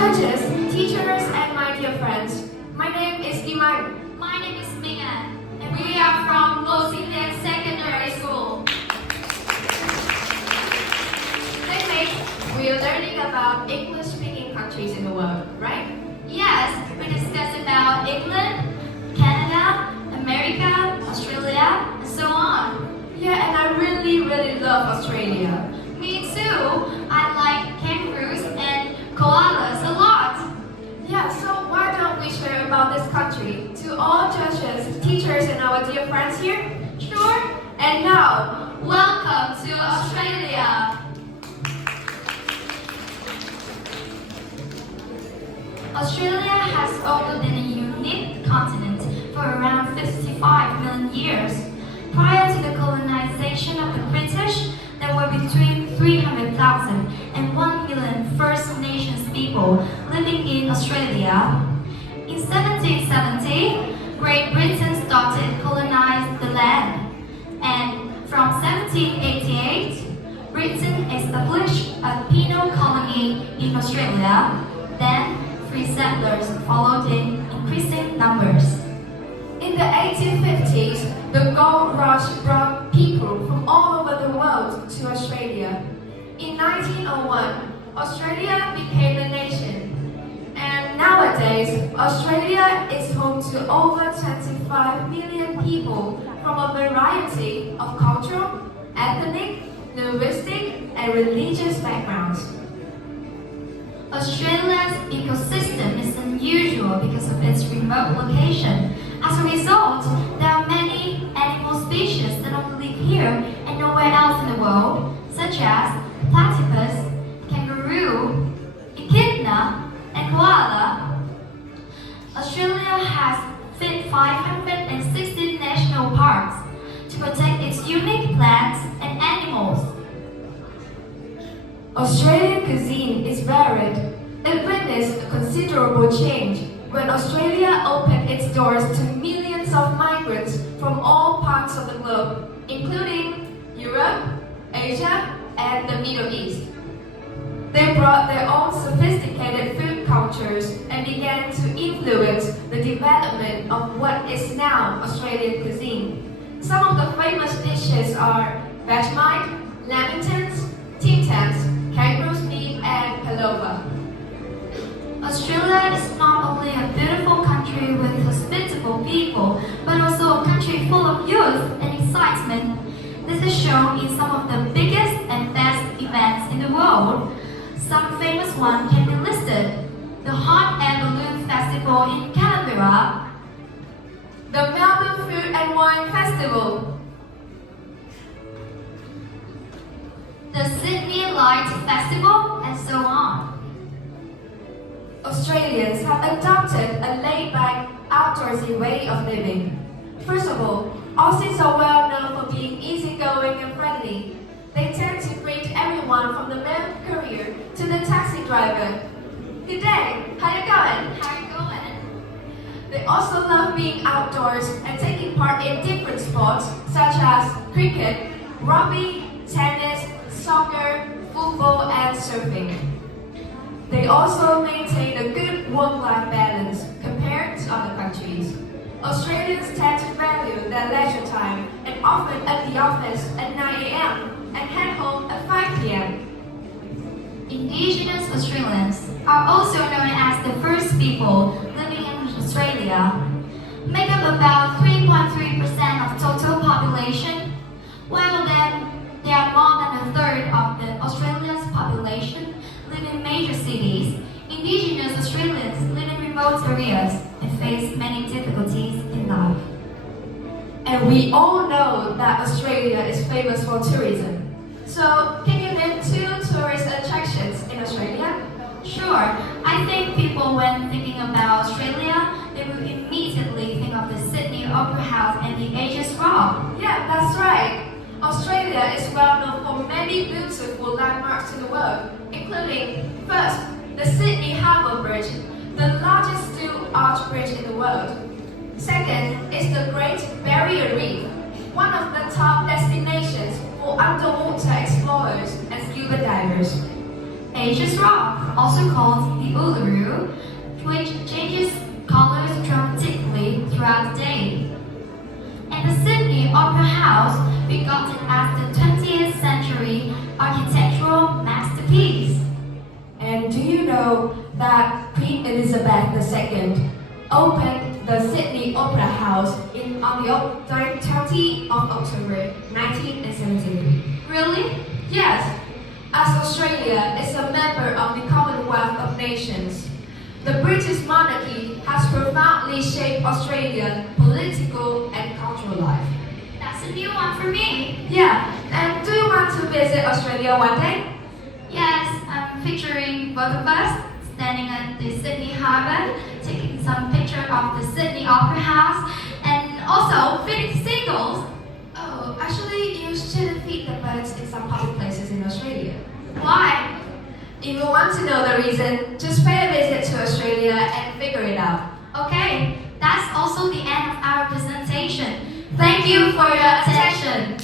judges, teachers, and my dear friends. My name is Minh. My name is Minh, and we are from Việt Secondary School. Today, we are learning about English-speaking countries in the world, right? Yes, we discuss about England, Canada, America, Australia, and so on. Yeah, and I really love Australia. Me too. I like kangaroos and koalas a lot. Yeah, so why don't we share about this country to all judges, teachers, and our dear friends here? Sure. And now, Welcome to Australia. Australia has always been a unique continent for around 55 million years. Prior to the colonization of the British, there were between 300,000 and 1 million First Nations people living in Australia. In 1770, Great Britain started to colonize the land, and from 1788, Britain established a penal colony in Australia. Then, free settlers followed in increasing numbers. in the 1850s, the gold rush brought people from all over the world to Australia. In 1901, Australia became a nation. And nowadays, Australia is home to over 25 million people from a variety of cultural, ethnic, linguistic, and religious backgrounds. Australia's ecosystem is unusual because of its remote location. As a result, there are many animal species that only live here and nowhere else in the world, such as platypus, kangaroo, echidna, and koala. Australia has 560 national parks to protect its unique plants and animals. Australian cuisine is varied. It witnessed a considerable change when Australia opened its doors to millions of migrants from all parts of the globe, including Europe, Asia, and the Middle East. They brought their own sophisticated food cultures and began to influence the development of what is now Australian cuisine. Some of the famous dishes are Vegemite, lamingtons, Tim Tams, kangaroo's meat, and pallava. Australia is not only a beautiful country with hospitable people, but also a country full of youth and excitement. This is shown in some of the biggest and best events in the world. Some famous ones can be listed: the Hot Air Balloon Festival in Canberra, The Melbourne Food and Wine Festival, the Sydney Light Festival, and so on. Australians have adopted a laid-back, outdoorsy way of living. First of all, Aussies are well known for being easygoing and friendly. They tend to greet everyone from the mail courier to the taxi driver. Good day, how you going? How are you going? They also love being outdoors and taking part in different sports such as cricket, rugby, tennis, soccer, football, and surfing. They also maintain a good work-life balance compared to other countries. Australians tend to value their leisure time and often at the office at 9 a.m. and head home at 5 p.m. Indigenous Australians are also known as the first people living in Australia, make up about 3.3% of total population. While then, there are more than a third of the Australia's population live in major cities. Indigenous Australians live in remote areas and face many difficulties in life. And we all know that Australia is famous for tourism. So, can you name 2 tourist attractions in Australia? Sure, I think people when thinking about Australia, they will immediately think of the Sydney Opera House and the Aegis Rock. Yeah, that's right. Australia is well known for many beautiful landmarks in the world, including, first, the Sydney Harbour Bridge, the largest steel arch bridge in the world. Second is the Great Barrier Reef, one of the top destinations for underwater explorers and scuba divers. Asia's rock, also called the Uluru, which changes colors dramatically throughout the day. And the Sydney Opera House, regarded as the 20th century architectural masterpiece. And do you know that Queen Elizabeth II opened the Sydney Opera House on the 30th of October 1973? Really? Yes, as Australia is a member of the Commonwealth of Nations, the British monarchy has profoundly shaped Australia's political and cultural life. That's a new one for me. Yeah, and do you want to visit Australia one day? Yes, I'm picturing both of us standing at the Sydney Harbour, taking some picture of the Sydney Opera House, and also feeding seagulls. Oh, actually, you shouldn't feed the birds in some public places in Australia. Why? If you want to know the reason, just pay a visit to Australia and figure it out. Okay, that's also the end of our presentation. Thank you for your attention.